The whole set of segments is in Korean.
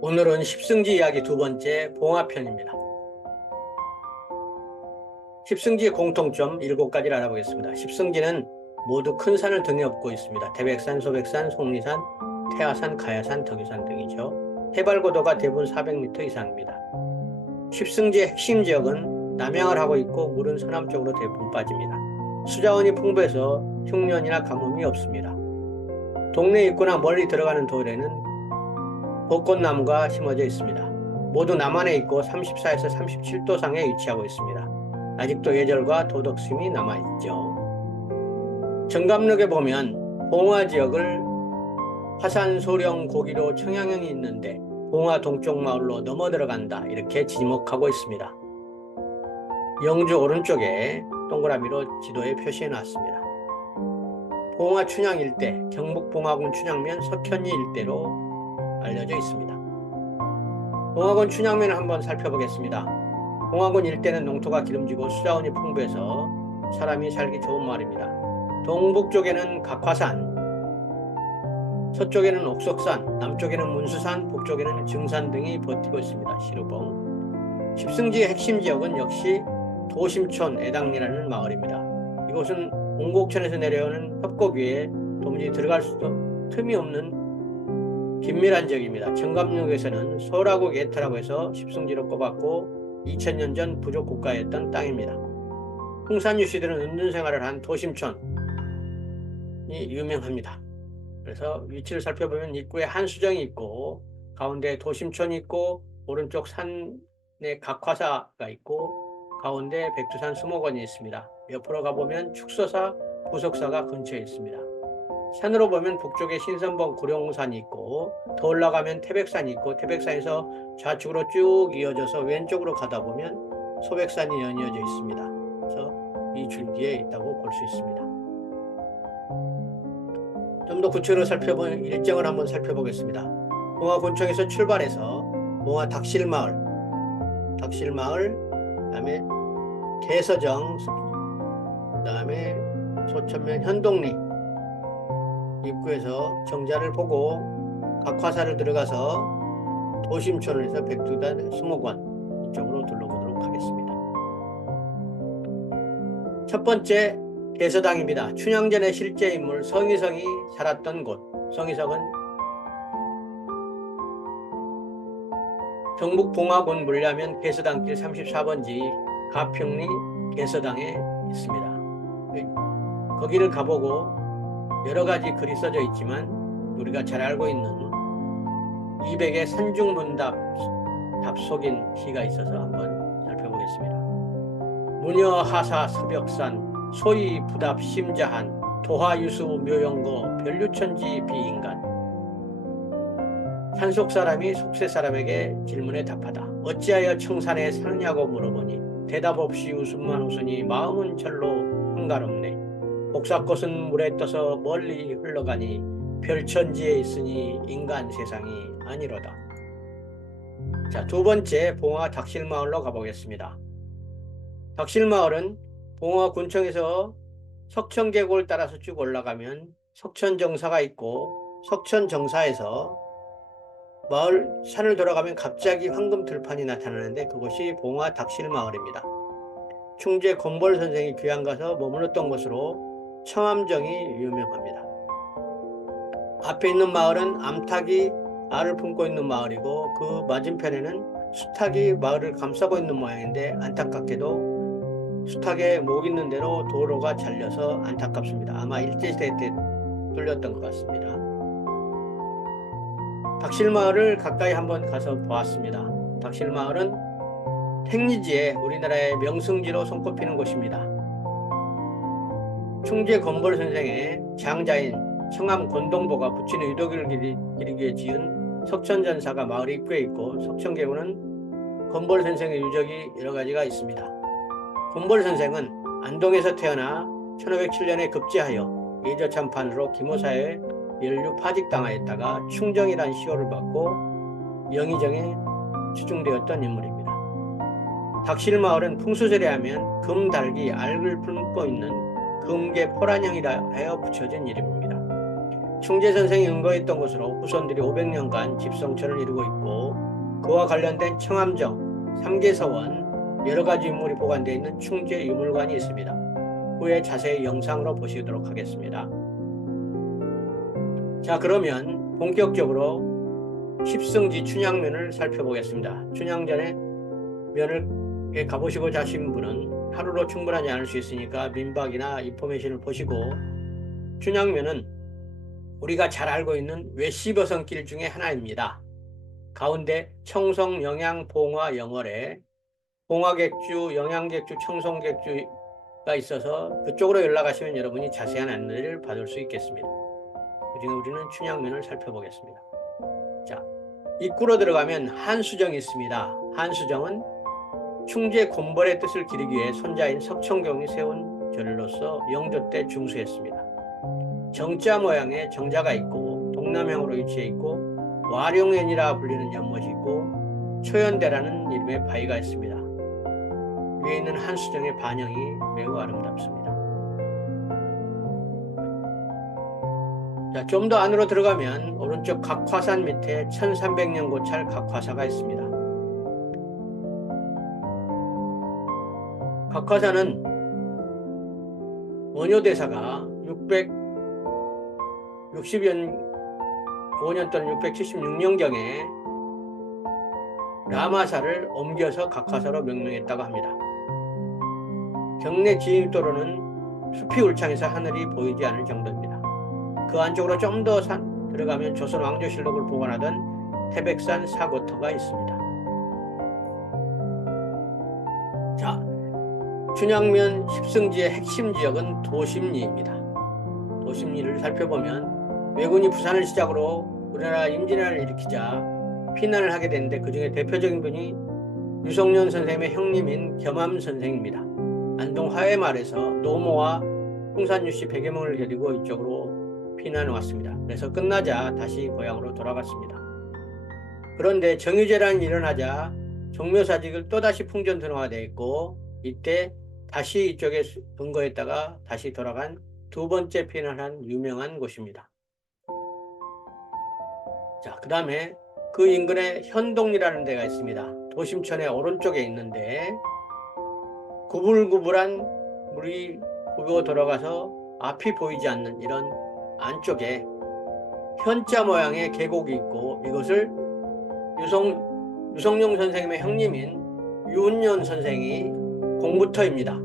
오늘은 십승지 이야기 두 번째 봉화편입니다. 십승지의 공통점 7가지를 알아보겠습니다. 십승지는 모두 큰 산을 등에 업고 있습니다. 태백산, 소백산, 속리산, 태화산, 가야산, 덕유산 등이죠. 해발 고도가 대부분 400m 이상입니다. 십승지의 핵심 지역은 남양을 하고 있고 물은 서남 쪽으로 대부분 빠집니다. 수자원이 풍부해서 흉년이나 가뭄이 없습니다. 동네 입구나 멀리 들어가는 도로에는 벚꽃나무가 심어져 있습니다. 모두 남한에 있고 34에서 37도상에 위치하고 있습니다. 아직도 예절과 도덕심이 남아있죠. 정감록에 보면 봉화 지역을 화산, 소령, 고기로 청양형이 있는데 봉화 동쪽 마을로 넘어 들어간다 이렇게 지목하고 있습니다. 영주 오른쪽에 동그라미로 지도에 표시해 놨습니다. 봉화 춘향 일대, 경북 봉화군 춘향면 석현리 일대로 알려져 있습니다. 봉화군 춘향면을 한번 살펴보겠습니다. 봉화군 일대는 농토가 기름지고 수자원이 풍부해서 사람이 살기 좋은 마을입니다. 동북쪽에는 각화산, 서쪽에는 옥석산, 남쪽에는 문수산, 북쪽에는 증산 등이 버티고 있습니다. 시루봉. 십승지의 핵심 지역은 역시 도심촌 애당리라는 마을입니다. 이곳은 공곡천에서 내려오는 협곡 위에 도무지 들어갈 수도 틈이 없는 긴밀한 지역입니다. 정감록에서는 소라국 예타라고 해서 십승지로 꼽았고 2000년 전 부족 국가였던 땅입니다. 흥산유씨들은 은둔생활을 한 도심촌이 유명합니다. 그래서 위치를 살펴보면 입구에 한수정이 있고 가운데 도심촌이 있고 오른쪽 산에 각화사가 있고 가운데 백두산 수목원이 있습니다. 옆으로 가보면 축서사, 부석사가 근처에 있습니다. 산으로 보면 북쪽에 신선봉 구룡산이 있고 더 올라가면 태백산이 있고 태백산에서 좌측으로 쭉 이어져서 왼쪽으로 가다 보면 소백산이 연이어져 있습니다. 그래서 이 줄기에 있다고 볼 수 있습니다. 좀 더 구체적으로 살펴보면 일정을 한번 살펴보겠습니다. 봉화군청에서 출발해서 봉화 닥실마을, 그다음에 개서정, 그다음에 소천면 현동리 입구에서 정자를 보고 각화사를 들어가서 도심촌에서 백두산 수목원 이쪽으로 둘러보도록 하겠습니다. 첫 번째 개서당입니다. 춘향전의 실제 인물 성희성이 살았던 곳. 성희성은 경북 봉화군 물야면 개서당길 34번지 가평리 개서당에 있습니다. 거기를 가보고 여러가지 글이 써져 있지만 우리가 잘 알고 있는 200의 산중문답 답속인 시가 있어서 한번 살펴보겠습니다. 무녀하사 서벽산 소위 부답 심자한 도하유수 묘영거 별류천지 비인간. 산속 사람이 속세 사람에게 질문에 답하다. 어찌하여 청산에 사느냐고 물어보니 대답 없이 웃음만 웃으니 마음은 절로 한가롭네. 복사꽃은 물에 떠서 멀리 흘러가니 별천지에 있으니 인간 세상이 아니로다. 자, 두 번째 봉화 닥실마을로 가보겠습니다. 닥실마을은 봉화군청에서 석천계곡을 따라서 쭉 올라가면 석천정사가 있고 석천정사에서 마을 산을 돌아가면 갑자기 황금 들판이 나타나는데 그것이 봉화 닥실마을입니다. 충주의 곰벌 선생이 귀양 가서 머물렀던 곳으로 청암정이 유명합니다. 앞에 있는 마을은 암탉이 알을 품고 있는 마을이고 그 맞은편에는 수탉이 마을을 감싸고 있는 모양인데 안타깝게도 수탉에 목 있는 대로 도로가 잘려서 안타깝습니다. 아마 일제시대 때 뚫렸던 것 같습니다. 닥실마을을 가까이 한번 가서 보았습니다. 닥실마을은 택리지에 우리나라의 명승지로 손꼽히는 곳입니다. 충주의 건벌 선생의 장자인 청암 권동보가 부친의 유도기를 기리기 위해 지은 석천전사가 마을 입구에 있고 석천계곡은 건벌 선생의 유적이 여러 가지가 있습니다. 건벌 선생은 안동에서 태어나 1507년에 급제하여 예저참판으로 기모사에 연류 파직당하였다가 충정이란 시호를 받고 영의정에 추중되었던 인물입니다. 닥실마을은 풍수절에 하면 금달기 알을 품고 있는 금계 포란형이라 하여 붙여진 이름입니다. 충재 선생이 은거했던 곳으로 후손들이 500년간 집성천을 이루고 있고 그와 관련된 청암정, 삼계서원 여러 가지 유물이 보관되어 있는 충재 유물관이 있습니다. 후에 자세히 영상으로 보시도록 하겠습니다. 자, 그러면 본격적으로 십승지 춘향면을 살펴보겠습니다. 춘향전에 면을 가보시고자 하신 분은 하루로 충분하지 않을 수 있으니까 민박이나 인포메이션을 보시고, 춘향면은 우리가 잘 알고 있는 외시버선길 중에 하나입니다. 가운데 청송, 영양, 봉화, 영월에 봉화객주, 영양객주, 청송객주가 있어서 그쪽으로 연락하시면 여러분이 자세한 안내를 받을 수 있겠습니다. 그중에 우리는 춘향면을 살펴보겠습니다. 자, 입구로 들어가면 한수정이 있습니다. 한수정은 충재 곰벌의 뜻을 기리기 위해 손자인 석청경이 세운 절로서 영조 때 중수했습니다. 정자 모양의 정자가 있고 동남향으로 위치해 있고 와룡연이라 불리는 연못이 있고 초연대라는 이름의 바위가 있습니다. 위에 있는 한수정의 반영이 매우 아름답습니다. 자, 좀 더 안으로 들어가면 오른쪽 각화산 밑에 1300년 고찰 각화사가 있습니다. 각화사는 원효대사가 665년 또는 676년경에 라마사를 옮겨서 각화사로 명명했다고 합니다. 경내 진입도로는 숲이 울창해서 하늘이 보이지 않을 정도입니다. 그 안쪽으로 좀 더 들어가면 조선 왕조실록을 보관하던 태백산 사고터가 있습니다. 자, 춘향면 십승지의 핵심 지역은 도심리입니다. 도심리를 살펴보면 왜군이 부산을 시작으로 우리나라 임진왜란을 일으키자 피난을 하게 되는데 그중에 대표적인 분이 유성년 선생님의 형님인 겸암 선생입니다. 안동 화해마을에서 노모와 홍산유씨 100여 명을 데리고 이쪽으로 피난을 왔습니다. 그래서 끝나자 다시 고향으로 돌아갔습니다. 그런데 정유재란이 일어나자 종묘사직을 또다시 풍전등화되어 있고 이때 다시 이쪽에 근거했다가 다시 돌아간 두 번째 피난한 유명한 곳입니다. 자, 그 다음에 그 인근에 현동리라는 데가 있습니다. 도심천의 오른쪽에 있는데 구불구불한 물이 고고 돌아가서 앞이 보이지 않는 이런 안쪽에 현자 모양의 계곡이 있고 이것을 유성룡 선생님의 형님인 유은년 선생이 공부터입니다.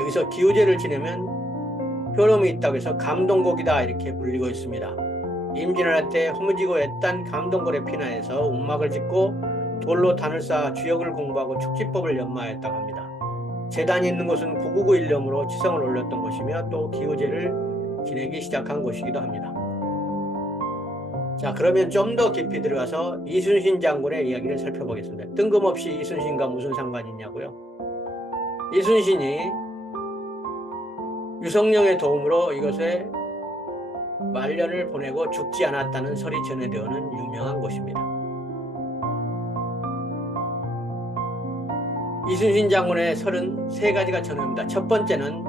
여기서 기우제를 지내면 효험이 있다고 해서 감동곡이다 이렇게 불리고 있습니다. 임진왜란 때 허무지고 애딴 감동골에 피난해서 움막을 짓고 돌로 단을 쌓아 주역을 공부하고 축지법을 연마했다고 합니다. 재단이 있는 곳은 999 일념으로 지성을 올렸던 곳이며 또 기우제를 지내기 시작한 곳이기도 합니다. 자, 그러면 좀 더 깊이 들어가서 이순신 장군의 이야기를 살펴보겠습니다. 뜬금없이 이순신과 무슨 상관이 있냐고요? 이순신이 유성룡의 도움으로 이것에 말년을 보내고 죽지 않았다는 설이 전해되어오는 유명한 곳입니다. 이순신 장군의 설은 세 가지가 전해옵니다. 첫 번째는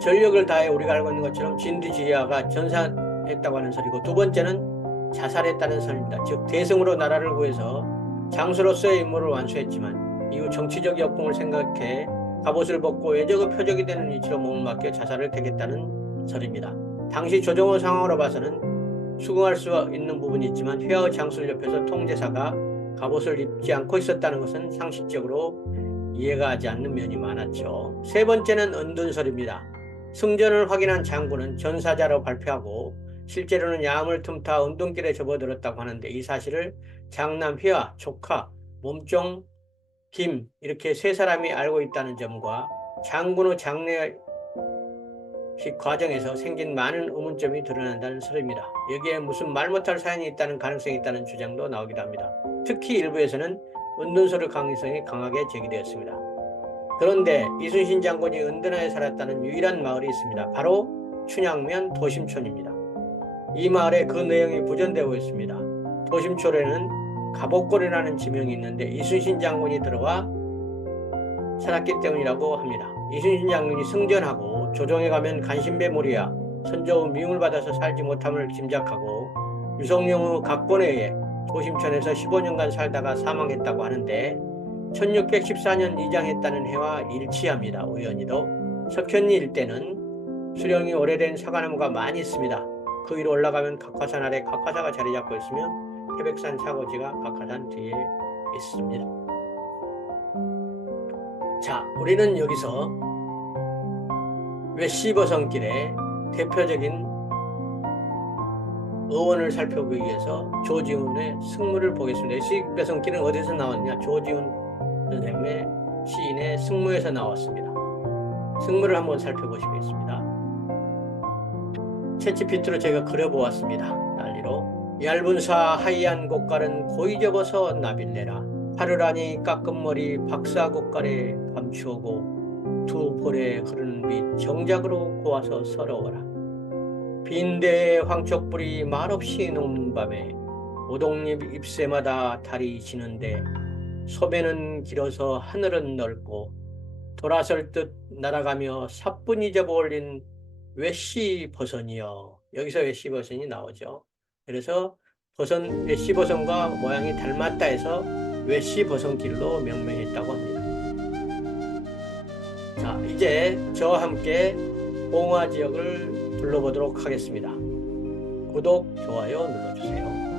전력을 다해 우리가 알고 있는 것처럼 진두지휘하가 전사했다고 하는 설이고, 두 번째는 자살했다는 설입니다. 즉 대성으로 나라를 구해서 장수로서의 임무를 완수했지만 이후 정치적 역풍을 생각해 갑옷을 벗고 외적의 표적이 되는 위치로 몸을 맡겨 자살을 택했다는 설입니다. 당시 조정호 상황으로 봐서는 수긍할 수 있는 부분이 있지만 휘하의 장수를 옆에서 통제사가 갑옷을 입지 않고 있었다는 것은 상식적으로 이해가 하지 않는 면이 많았죠. 세 번째는 은둔설입니다. 승전을 확인한 장군은 전사자로 발표하고 실제로는 야암을 틈타 은둔길에 접어들었다고 하는데 이 사실을 장남 휘하, 조카, 몸종, 김 이렇게 세 사람이 알고 있다는 점과 장군의 장례식 과정에서 생긴 많은 의문점이 드러난다는 설입니다. 여기에 무슨 말 못할 사연이 있다는 가능성이 있다는 주장도 나오기도 합니다. 특히 일부에서는 은둔설의 가능성이 강하게 제기되었습니다. 그런데 이순신 장군이 은둔하에 살았다는 유일한 마을이 있습니다. 바로 춘향면 도심촌입니다. 이 마을에 그 내용이 부전되고 있습니다. 도심촌에는 가복골이라는 지명이 있는데 이순신 장군이 들어와 살았기 때문이라고 합니다. 이순신 장군이 승전하고 조정에 가면 간신배물이야 선조의 미움을 받아서 살지 못함을 짐작하고 유성룡의 각본에 의해 도심천에서 15년간 살다가 사망했다고 하는데 1614년 이장했다는 해와 일치합니다. 우연히도 석현리 일대는 수령이 오래된 사과나무가 많이 있습니다. 그 위로 올라가면 각화산 아래 각화사가 자리 잡고 있으면 태백산 사고지가 각화산 뒤에 있습니다. 자, 우리는 여기서 외시버선길의 대표적인 어원을 살펴보기 위해서 조지훈의 승무를 보겠습니다. 외시버선길은 어디서 나왔냐? 조지훈 선생님의 시인의 승무에서 나왔습니다. 승무를 한번 살펴보시겠습니다. 채찌피트로 제가 그려보았습니다. 난리로 얇은 사 하얀 곳갈은 고이 접어서 나빌래라. 하르라니 깎은 머리 박사 곳갈에 감추오고 두 볼에 흐르는 빛 정작으로 고와서 서러워라. 빈대의 황촉불이 말없이 녹는 밤에 오동잎 잎새마다 달이 지는데 소매는 길어서 하늘은 넓고 돌아설 듯 날아가며 사뿐히 접어올린 외시버선이여. 여기서 외시버선이 나오죠. 그래서 버선, 외시버선과 모양이 닮았다 해서 외시버선길로 명명했다고 합니다. 자, 이제 저와 함께 봉화 지역을 둘러보도록 하겠습니다. 구독, 좋아요 눌러주세요.